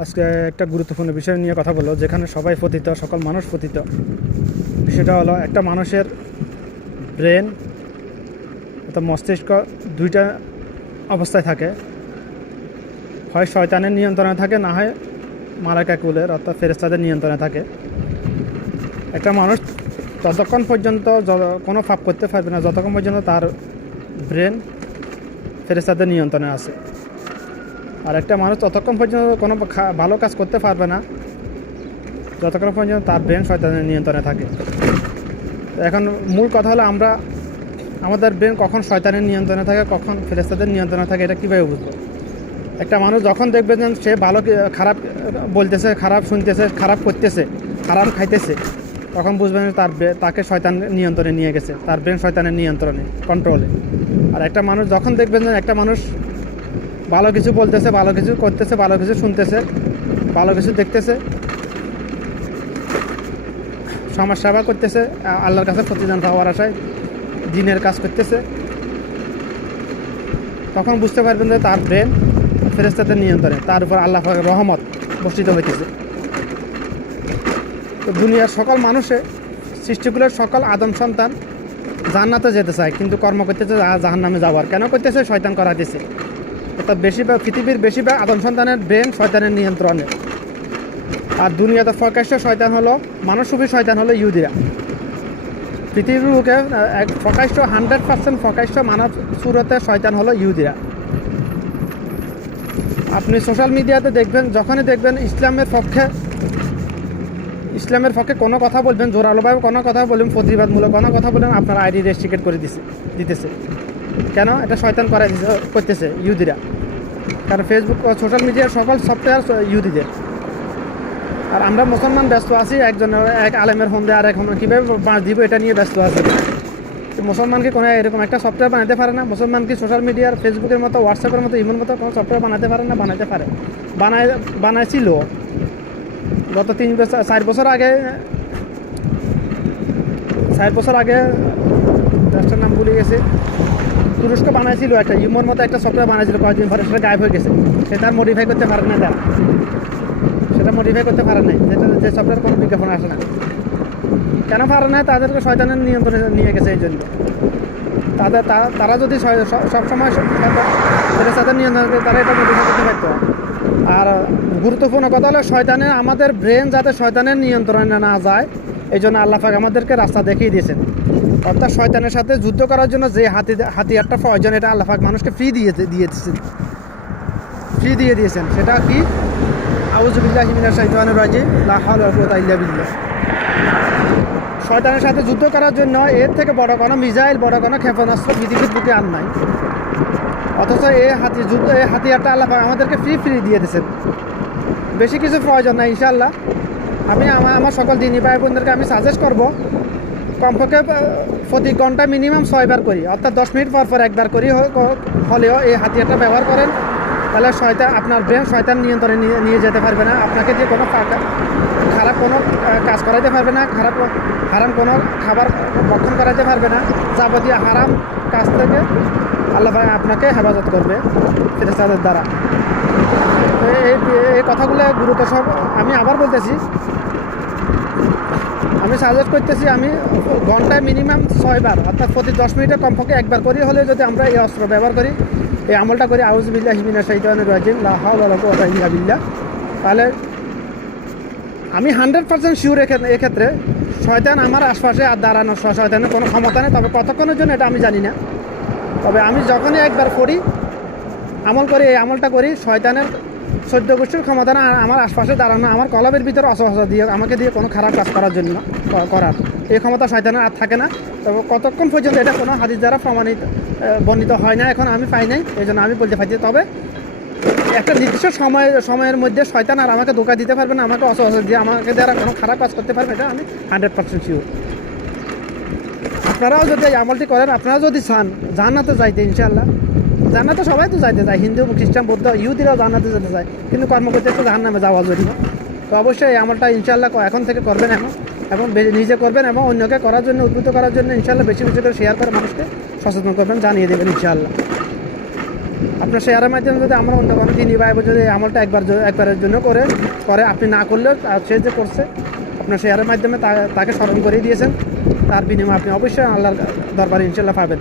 আজকে একটা গুরুত্বপূর্ণ বিষয় নিয়ে কথা বলল, যেখানে সবাই পতিত, সকল মানুষ পতিত। বিষয়টা হলো একটা মানুষের ব্রেন অর্থাৎ মস্তিষ্ক দুইটা অবস্থায় থাকে। হয় শয়তানের নিয়ন্ত্রণে থাকে, না হয় মালাকা কুলের, অর্থাৎ ফেরেস্তাদের নিয়ন্ত্রণে থাকে। একটা মানুষ ততক্ষণ পর্যন্ত কোনো পাপ করতে পারবে না, যতক্ষণ পর্যন্ত তার ব্রেন ফেরেস্তাদের নিয়ন্ত্রণে আছে। আর একটা মানুষ ততক্ষণ পর্যন্ত কোনো ভালো কাজ করতে পারবে না, যতক্ষণ পর্যন্ত তার ব্রেন শয়তানের নিয়ন্ত্রণে থাকে। এখন মূল কথা হলো আমরা, আমাদের ব্রেন কখন শয়তানের নিয়ন্ত্রণে থাকে, কখন ফেরেস্তাদের নিয়ন্ত্রণে থাকে, এটা কীভাবে বুঝব? একটা মানুষ যখন দেখবে যে সে ভালো খারাপ বলতেছে, খারাপ শুনতেছে, খারাপ করতেছে, খারাপ খাইতেছে, তখন বুঝবেন তার তাকে শয়তান নিয়ন্ত্রণে নিয়ে গেছে, তার ব্রেন শয়তানের নিয়ন্ত্রণে কন্ট্রোলে আর একটা মানুষ যখন দেখবেন যে একটা মানুষ ভালো কিছু বলতেছে, ভালো কিছু করতেছে, ভালো কিছু শুনতেছে, ভালো কিছু দেখতেছে। সমাজ সেবা করতেছে আল্লাহর কাছে প্রতিদান পাওয়ার আশায় দিনের কাজ করতেছে। তখন বুঝতে পারবেন যে তার ব্রেন ফেরেস্তাদের নিয়ন্ত্রণে, তার উপর আল্লাহ রহমত বর্ষিত হইতেছে। তো দুনিয়ার সকল মানুষে সৃষ্টিকুলের সকল আদম সন্তান জান্নাতে যেতে চায়, কিন্তু কর্ম করতেছে জাহান নামে যাওয়ার। কেন করতেছে? শয়তান করা করাইতেছে। অর্থাৎ বেশিরভাগ পৃথিবীর বেশিরভাগ আদম সন্তানের ব্রেন শয়তানের নিয়ন্ত্রণে। আর দুনিয়াতে প্রকাশ্য শয়তান হলো মানুষরূপী শয়তান হলো ইহুদিরা। পৃথিবীর বুকে এক প্রকাশ্য হান্ড্রেড পার্সেন্ট প্রকাশ্য মানব সুরতে শয়তান হলো ইহুদিরা। আপনি সোশ্যাল মিডিয়াতে দেখবেন, যখনই দেখবেন ইসলামের পক্ষে ইসলামের পক্ষে কোনো কথা বলবেন, জোরালোভাবে কোনো কথা বলবেন, প্রতিবাদমূলক কোনো কথা বলবেন, আপনার আইডি রেস্ট্রিকেট করে দিছে, দিতেছে। কেন? এটা শয়তান করা, করতেছে ইহুদিরা। কারণ ফেসবুক সোশ্যাল মিডিয়ার সকল সফটওয়্যার ইহুদিদের। আর আমরা মুসলমান ব্যস্ত আছি, একজন এক আলেমের ফোন দিয়ে আর এক ফোন কীভাবে বাঁচ দিব এটা নিয়ে ব্যস্ত আছি। মুসলমানকে কোনো এরকম একটা সফটওয়্যার বানাতে পারে না? মুসলমান কি সোশ্যাল মিডিয়ার ফেসবুকের মতো হোয়াটসঅ্যাপের মতো ইমোর মতো কোনো সফটওয়্যার বানাতে পারে না? বানাতে পারে। বানায়, বানাইছিল। গত তিন বছর চার বছর আগে, চার বছর আগে দেশটার নাম ভুলে গেছে। তুরস্ক বানাইছিল একটা ইমোর মতো একটা সফটওয়্যার বানাইছিল কয়েকদিন পরে সেটা গায়েব হয়ে গেছে। সেটা মডিফাই করতে পারে না তারা। সেটা মডিফাই করতে পারে না যেটা যে সফটওয়্যার কোনো বিজ্ঞাপন আসে না। কেন পারে না তাদেরকে শয়তানের নিয়ন্ত্রণে নিয়ে গেছে এই জন্য। তাদের তারা যদি সবসময় তাদের নিয়ন্ত্রণ করে, তারা এটা মডিফাই করতে পারতো। আর গুরুত্বপূর্ণ কথা হলো শয়তানের আমাদের ব্রেন যাতে শয়তানের নিয়ন্ত্রণে না যায় এই জন্য আল্লাহাক আমাদেরকে রাস্তা দেখিয়ে দিয়েছেন। অর্থাৎ শয়তানের সাথে যুদ্ধ করার জন্য যে হাতি হাতিয়ারটা প্রয়োজন এটা আল্লাহ পাক মানুষকে ফ্রি দিয়ে দিয়েছেন। ফ্রি দিয়ে দিয়েছেন। সেটা কি? আউজুবিল্লাহ হিমিনার শাহিদানুর রাজি লা হাওলা ওয়া কুওয়াতা ইল্লা বিল্লাহ। শয়তানের সাথে যুদ্ধ করার জন্য এর থেকে বড় কোনো মিজাইল বড় কোনো ক্ষেপণাস্ত্র পৃথিবীর বুকে আর নাই। অথচ এই হাতি যুদ্ধ এই হাতিয়ারটা আল্লাহ পাক আমাদেরকে ফ্রি ফ্রি দিয়ে দিয়েছেন। বেশি কিছু প্রয়োজন নাই ইনশাল্লাহ আমি, আমার আমার সকল দিনী ভাই বোনদেরকে আমি সাজেস্ট করব কমপক্ষে প্রতি ঘণ্টা মিনিমাম ছয়বার করি অর্থাৎ দশ মিনিট পর পর একবার করি হলেও এই হাতিয়ারটা ব্যবহার করেন তাহলে শয়তান আপনার ব্রেন শয়তান নিয়ন্ত্রণে নিয়ে যেতে পারবে না। আপনাকে দিয়ে কোনো খারাপ কোনো কাজ করাইতে পারবে না। খারাপ হারাম কোনো খাবার ভক্ষণ করাইতে পারবে না। যাবতীয় হারাম কাজ থেকে আল্লাহ ভাই আপনাকে হেফাজত করবে ফেরেস্তাদের দ্বারা এই কথাগুলো গুরুত্ব সব আমি আবার বলতেছি। আমি সাজেস্ট করতেছি আমি ঘন্টায় মিনিমাম ছয়বার, অর্থাৎ প্রতি দশ মিনিটে কমপক্ষে একবার করি হলে যদি আমরা এই অস্ত্র ব্যবহার করি, এই আমলটা করি আউজবিল্লা হিমিনা শৈতানুর রাজিম লাহাবিল্লা তাহলে আমি হান্ড্রেড পার্সেন্ট শিওর এক্ষেত্রে শয়তান আমার আশপাশে আর দাঁড়ানোর শ- শয়তানের কোনো ক্ষমতা নেই, তবে কতক্ষণের জন্য এটা আমি জানি না। তবে আমি যখনই একবার করি, আমল করি, এই আমলটা করি, শয়তানের সদ্য গোষ্ঠীর ক্ষমতা না, আমার আশপাশে দাঁড়ানো, আমার কলবের ভিতরে অসহসা দিয়ে, আমাকে দিয়ে কোনো খারাপ কাজ করার জন্য করার। এই ক্ষমতা শয়তানের আর থাকে না। তবে কতক্ষণ পর্যন্ত এটা কোনো হাদিস দ্বারা প্রমাণিত বর্ণিত হয় না, এখন আমি পাই নাই, এই জন্য আমি বলতে পারছি। তবে একটা নির্দিষ্ট সময়, সময়ের মধ্যে শয়তান আর আমাকে ধোকা দিতে পারবে না, আমাকে অসহসা দিয়ে, আমাকে দ্বারা কোনো খারাপ কাজ করতে পারবে এটা আমি হান্ড্রেড পার্সেন্ট শিওর আপনারাও যদি এই আমলটি করেন, আপনারাও যদি চান, জান্নাতে যাইতে ইনশাল্লাহ জান্নাতে সবাই তো যাইতে যায়, হিন্দু, খ্রিস্টান, বৌদ্ধ, ইহুদিরাও জান্নাতে যেতে যায়, কিন্তু কর্ম করতে তো জাহান নামে যাওয়া জড়িত তো অবশ্যই এই আমলটা ইনশাল্লাহ এখন থেকে করবেন এখন, এবং নিজে করবেন এবং অন্যকে করার জন্য, উদ্বুদ্ধ করার জন্য ইনশাল্লাহ বেশি বেশি করে শেয়ার করে মানুষকে সচেতন করবেন, জানিয়ে দেবেন ইনশাল্লাহ আপনার শেয়ারের মাধ্যমে যদি আমরা অন্য কোনো দিনই ভাই যদি আমলটা একবার একবারের জন্য করে করে আপনি না করলেও সে যে করছে, আপনার শেয়ারের মাধ্যমে তাকে স্মরণ করে দিয়েছেন। তার বিনিময়ে আপনি অবশ্যই আল্লাহর দরবারে ইনশাল্লাহ পাবেন।